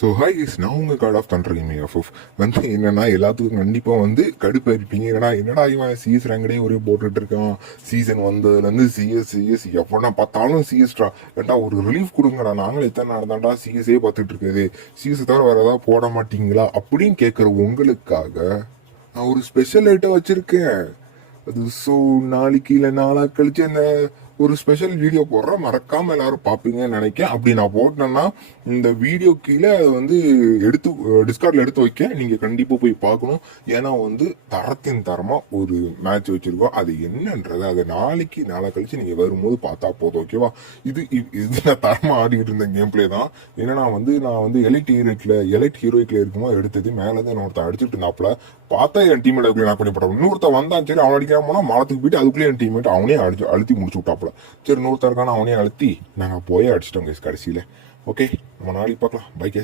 So hi is நான் உங்கள் card of thundering FF வந்து என்னன்னா எல்லாத்துக்கும் கண்டிப்பாக வந்து கடுப்பாக இருப்பீங்க. என்னடா இவன் சிஎஸ் ரேங்கடே ஒரே போட்டுட்டு இருக்கான். சீசன் வந்ததுலேருந்து சிஎஸ் எப்போனா பார்த்தாலும் சிஎஸ்டா ஏன்டா ஒரு ரிலீஃப் கொடுங்கடா, நாங்களும் எத்தனை நடந்தாண்டா சிஎஸ்ஏ பார்த்துட்டு இருக்குது, சிஎஸ் தவிர வேறு ஏதாவது போட மாட்டீங்களா அப்படின்னு கேட்குற உங்களுக்காக நான் ஒரு ஸ்பெஷல் ஐட்டம் வச்சுருக்கேன். அது ஸோ நாளைக்கு இல்லை நாளாக கழிச்சு அந்த ஒரு ஸ்பெஷல் வீடியோ போடுறேன், மறக்காம எல்லாரும் பார்ப்பீங்கன்னு நினைக்கிறேன். அப்படி நான் போட்டேன்னா இந்த வீடியோ கீழே வந்து எடுத்து டிஸ்கார்ட்ல எடுத்து வைக்க, நீங்க கண்டிப்பா போய் பார்க்கணும். ஏன்னா வந்து தரத்தின் தரமா ஒரு மேட்ச் வச்சிருக்கோம். அது என்னன்றது அதை நாளை கழிச்சு நீங்க வரும்போது பார்த்தா போதும். ஓகேவா? இது நான் தரமா ஆடிக்கிட்டு இருந்த கேம் பிளே தான். ஏன்னா நான் வந்து எலைட் ஹீரோயிக்ல இருக்கும்போது எடுத்தது மேல இருந்து ஒருத்தன் அடிச்சுட்டு இருந்தாப்புல பார்த்தா என் டீமேட் அதுக்குள்ளே நான் பண்ணி போட்டேன். இன்னொருத்த வந்தான், சரி அவன் அடிக்காம போனா மாலத்துக்கு போயிட்டு அதுக்குள்ளே என் டீமேட் அவனே அழுத்தி முடிச்சு விட்டாப்புல. சரி இன்னொருத்தருக்கான அவனே அழுத்தி நாங்கள் போய் அடிச்சிட்டோம் கடைசியில். ஓகே, நம்ம நாளைக்கு பார்க்கலாம். Bye case.